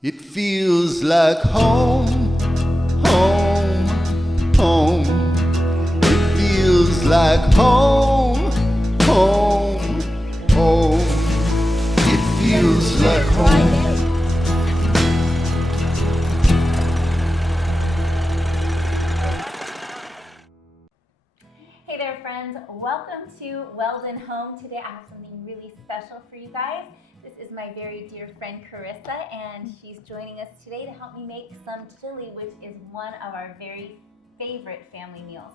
It feels like home, home, home. It feels like home, home, home. It feels like home. Hey there, friends. Welcome to Weldon Home. Today I have something really special for you guys. This is my very dear friend Carissa, and she's joining us today to help me make some chili, which is one of our very favorite family meals.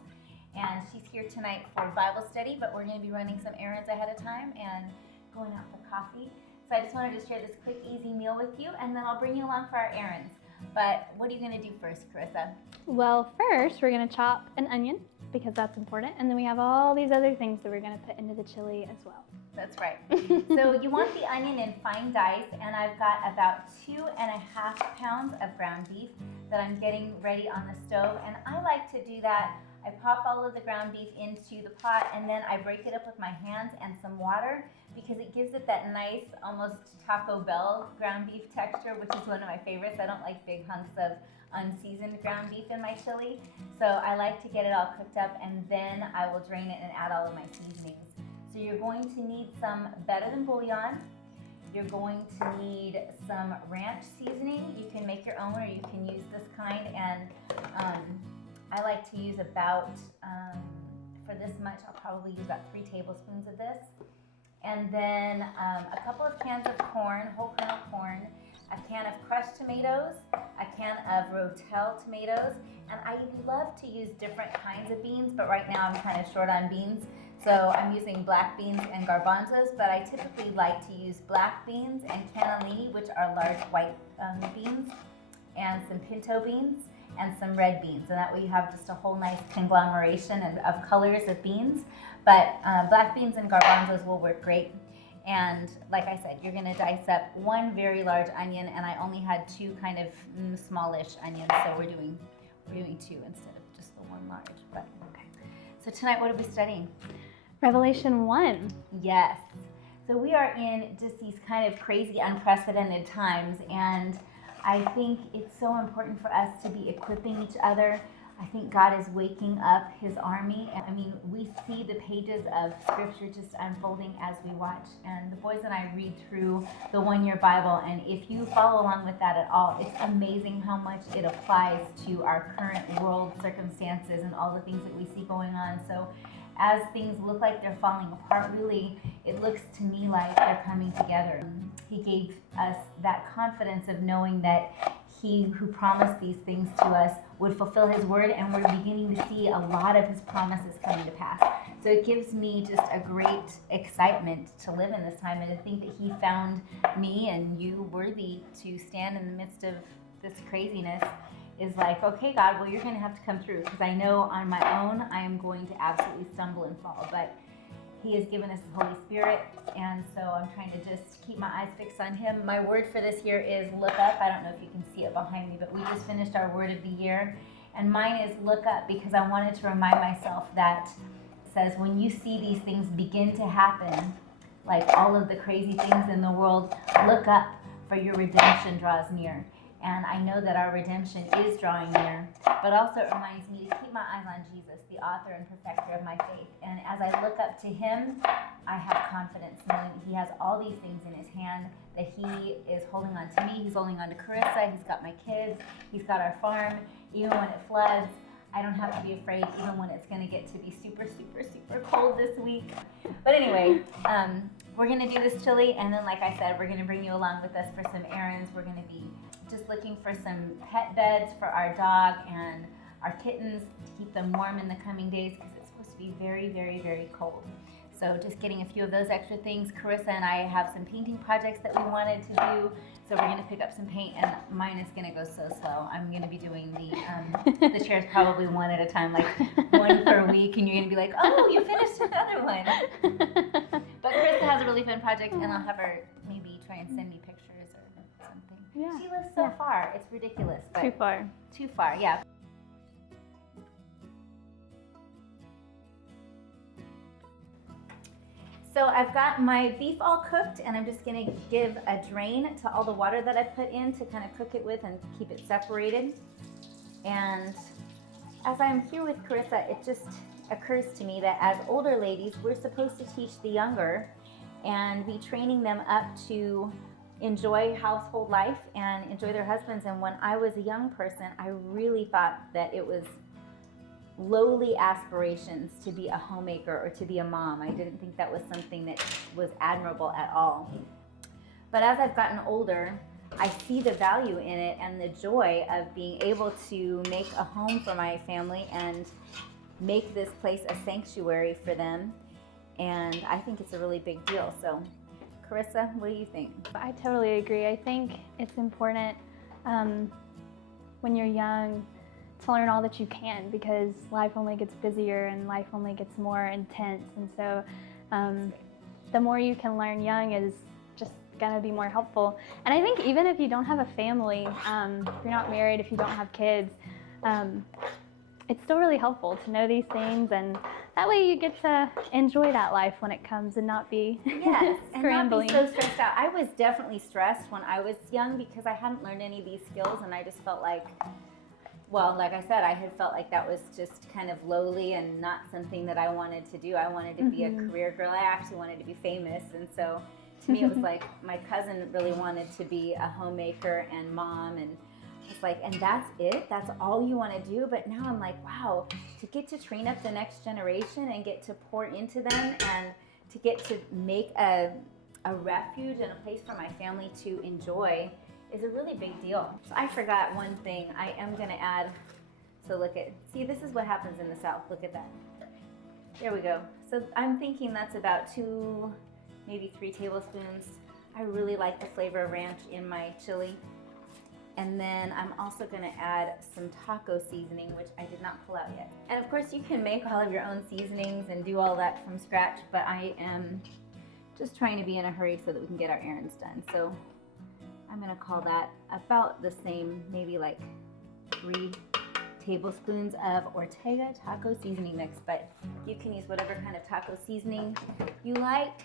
And she's here tonight for Bible study, but we're going to be running some errands ahead of time and going out for coffee. So I just wanted to share this quick, easy meal with you, and then I'll bring you along for our errands. But what are you going to do first, Carissa? Well, first we're going to chop an onion because that's important, and then we have all these other things that we're going to put into the chili as well. That's right. So you want the onion in fine dice, and I've got about 2.5 pounds of ground beef that I'm getting ready on the stove. And I like to do that. I pop all of the ground beef into the pot, and then I break it up with my hands and some water because it gives it that nice, almost Taco Bell ground beef texture, which is one of my favorites. I don't like big hunks of unseasoned ground beef in my chili. So I like to get it all cooked up, and then I will drain it and add all of my seasonings. So you're going to need some Better Than Bouillon. You're going to need some ranch seasoning. You can make your own or you can use this kind. And I like to use about, for this much, I'll probably use about 3 tablespoons of this. And then a couple of cans of corn, whole kernel corn, a can of crushed tomatoes, a can of Rotel tomatoes. And I love to use different kinds of beans, but right now I'm kind of short on beans. So I'm using black beans and garbanzos, but I typically like to use black beans and cannelini, which are large white beans, and some pinto beans and some red beans. And that way you have just a whole nice conglomeration of colors of beans. But black beans and garbanzos will work great. And like I said, you're gonna dice up 1 very large onion, and I only had 2 kind of smallish onions, so we're doing 2 instead of just the 1 large. But okay. So tonight, what are we studying? Revelation 1. Yes. So we are in just these kind of crazy, unprecedented times, and I think it's so important for us to be equipping each other. I think God is waking up His army. I mean, we see the pages of Scripture just unfolding as we watch. And the boys and I read through the one-year Bible, and if you follow along with that at all, it's amazing how much it applies to our current world circumstances and all the things that we see going on. So as things look like they're falling apart, really, it looks to me like they're coming together. He gave us that confidence of knowing that He who promised these things to us would fulfill His word, and we're beginning to see a lot of His promises coming to pass. So it gives me just a great excitement to live in this time, and to think that He found me and you worthy to stand in the midst of this craziness is like, okay, God, well, you're going to have to come through, because I know on my own I am going to absolutely stumble and fall. But He has given us the Holy Spirit, and so I'm trying to just keep my eyes fixed on Him. My word for this year is look up. I don't know if you can see it behind me, but we just finished our word of the year, and mine is look up, because I wanted to remind myself that it says when you see these things begin to happen, like all of the crazy things in the world, look up, for your redemption draws near. And I know that our redemption is drawing near, but also it reminds me to keep my eyes on Jesus, the author and perfecter of my faith. And as I look up to Him, I have confidence knowing that He has all these things in His hand, that He is holding on to me, He's holding on to Carissa, He's got my kids, He's got our farm. Even when it floods, I don't have to be afraid, even when it's going to get to be super, super, super cold this week. But anyway, we're going to do this chili, and then like I said, we're going to bring you along with us for some errands. We're going to be just looking for some pet beds for our dog and our kittens to keep them warm in the coming days, because it's supposed to be very, very, very cold. So just getting a few of those extra things. Carissa and I have some painting projects that we wanted to do, so we're going to pick up some paint, and mine is going to go so slow. I'm going to be doing the chairs probably 1 at a time, like 1 per week, and you're going to be like, oh, you finished another one. But Carissa has a really fun project, and I'll have her maybe try and send me pictures or something. Yeah. She lives so far. It's ridiculous. But Too far. Too far, yeah. So I've got my beef all cooked, and I'm just gonna give a drain to all the water that I put in to kind of cook it with and keep it separated. And as I'm here with Carissa, it just occurs to me that as older ladies, we're supposed to teach the younger and be training them up to enjoy household life and enjoy their husbands. And when I was a young person, I really thought that it was lowly aspirations to be a homemaker or to be a mom. I didn't think that was something that was admirable at all. But as I've gotten older, I see the value in it and the joy of being able to make a home for my family and make this place a sanctuary for them. And I think it's a really big deal. So, Carissa, what do you think? I totally agree. I think it's important when you're young to learn all that you can, because life only gets busier and life only gets more intense. And so the more you can learn young is just gonna be more helpful. And I think even if you don't have a family, if you're not married, if you don't have kids, it's still really helpful to know these things, and that way you get to enjoy that life when it comes and not be scrambling. And not be so stressed out. I was definitely stressed when I was young because I hadn't learned any of these skills, and I just felt like, well, like I said, I had felt like that was just kind of lowly and not something that I wanted to do. I wanted to be a career girl. I actually wanted to be famous, and so to me it was like my cousin really wanted to be a homemaker and mom, and it's like, and that's it? That's all you want to do? But now I'm like, wow, to get to train up the next generation and get to pour into them and to get to make a refuge and a place for my family to enjoy is a really big deal. So I forgot one thing. I am going to add, so look at, see, this is what happens in the South. Look at that. There we go. So I'm thinking that's about 2, maybe 3 tablespoons. I really like the flavor of ranch in my chili. And then I'm also going to add some taco seasoning, which I did not pull out yet. And of course you can make all of your own seasonings and do all that from scratch, but I am just trying to be in a hurry so that we can get our errands done. So I'm going to call that about the same, maybe like 3 tablespoons of Ortega taco seasoning mix, but you can use whatever kind of taco seasoning you like.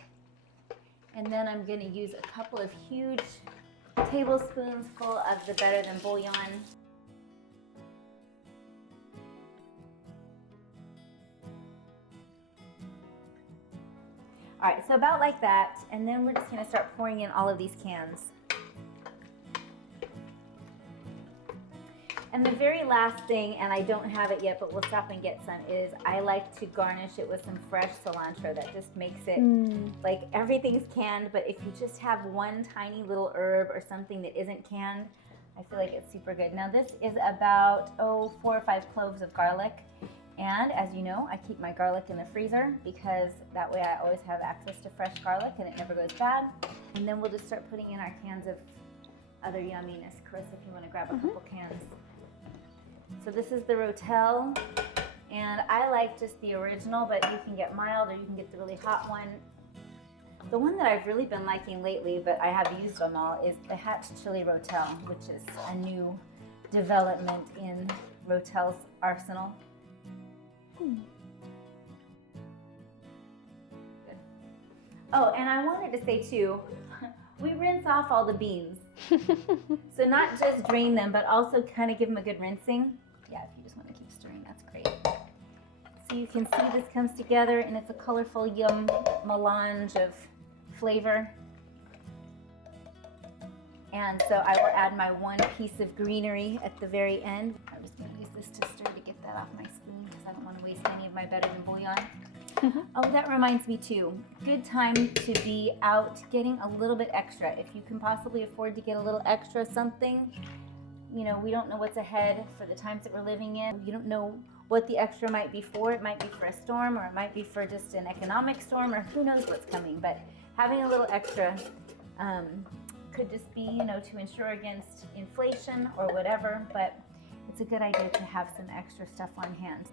And then I'm going to use a couple of huge tablespoons full of the Better Than Bouillon. All right, so about like that, and then we're just going to start pouring in all of these cans. And the very last thing, and I don't have it yet, but we'll stop and get some, is I like to garnish it with some fresh cilantro. That just makes it like everything's canned, but if you just have one tiny little herb or something that isn't canned, I feel like it's super good. Now this is about 4 or 5 cloves of garlic. And as you know, I keep my garlic in the freezer because that way I always have access to fresh garlic and it never goes bad. And then we'll just start putting in our cans of other yumminess. Chris, if you want to grab a couple cans. So this is the Rotel, and I like just the original, but you can get mild or you can get the really hot one. The one that I've really been liking lately, but I have used them all, is the Hatch Chili Rotel, which is a new development in Rotel's arsenal. Good. Oh, and I wanted to say too, we rinse off all the beans. So not just drain them, but also kind of give them a good rinsing. Yeah, if you just want to keep stirring, that's great. So you can see this comes together and it's a colorful yum melange of flavor. And so I will add my 1 piece of greenery at the very end. I'm just going to use this to stir to get that off my spoon because I don't want to waste any of my Better Than Bouillon. Oh, that reminds me too. Good time to be out getting a little bit extra. If you can possibly afford to get a little extra something, you know, we don't know what's ahead for the times that we're living in. You don't know what the extra might be for. It might be for a storm, or it might be for just an economic storm, or who knows what's coming. But having a little extra could just be, you know, to insure against inflation or whatever. But it's a good idea to have some extra stuff on hand.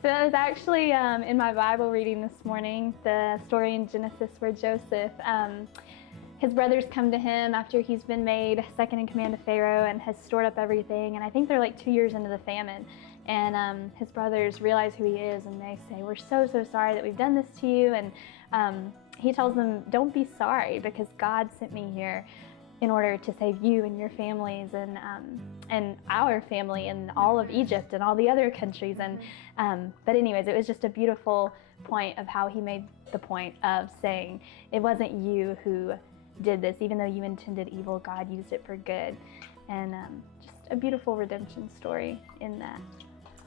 So that was actually in my Bible reading this morning, the story in Genesis where Joseph, his brothers come to him after he's been made second in command of Pharaoh and has stored up everything. And I think they're like 2 years into the famine. And his brothers realize who he is and they say, we're so sorry that we've done this to you. And he tells them, don't be sorry, because God sent me here in order to save you and your families, and our family and all of Egypt and all the other countries. But anyways, it was just a beautiful point of how he made the point of saying it wasn't you who did this. Even though you intended evil, God used it for good. And just a beautiful redemption story in that.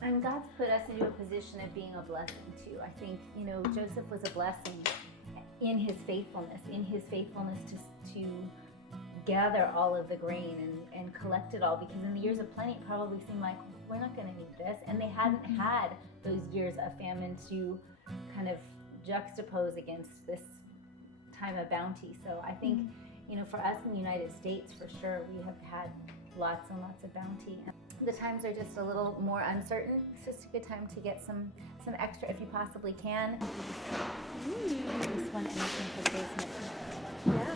And God's put us into a position of being a blessing too. I think, Joseph was a blessing in his faithfulness to gather all of the grain and collect it all, because in the years of plenty it probably seemed like we're not going to need this, and they hadn't had those years of famine to kind of juxtapose against this time of bounty. So I think for us in the United States, for sure, we have had lots and lots of bounty. The times are just a little more uncertain. It's just a good time to get some extra if you possibly can. This one and this one for basement. Yeah.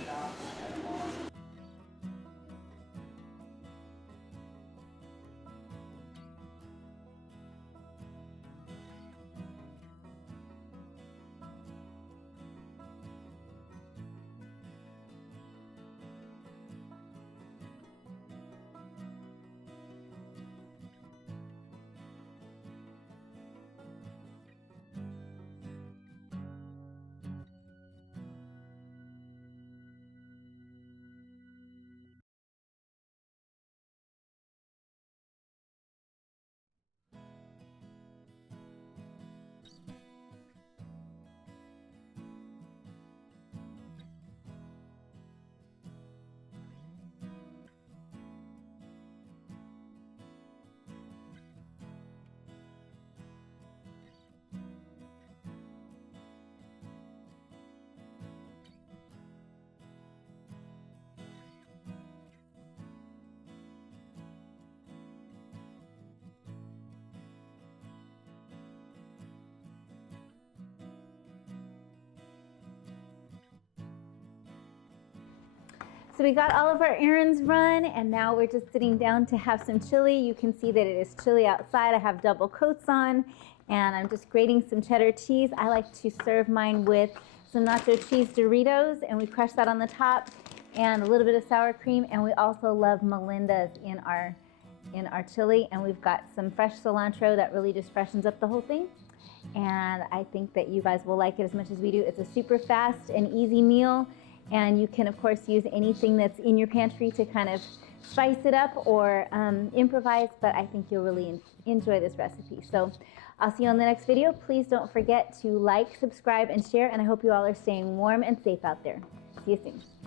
So we got all of our errands run, and now we're just sitting down to have some chili. You can see that it is chilly outside. I have double coats on, and I'm just grating some cheddar cheese. I like to serve mine with some nacho cheese Doritos, and we crush that on the top, and a little bit of sour cream, and we also love Melinda's in our chili, and we've got some fresh cilantro that really just freshens up the whole thing. And I think that you guys will like it as much as we do. It's a super fast and easy meal. And you can, of course, use anything that's in your pantry to kind of spice it up or improvise, but I think you'll really enjoy this recipe. So I'll see you on the next video. Please don't forget to like, subscribe, and share, and I hope you all are staying warm and safe out there. See you soon.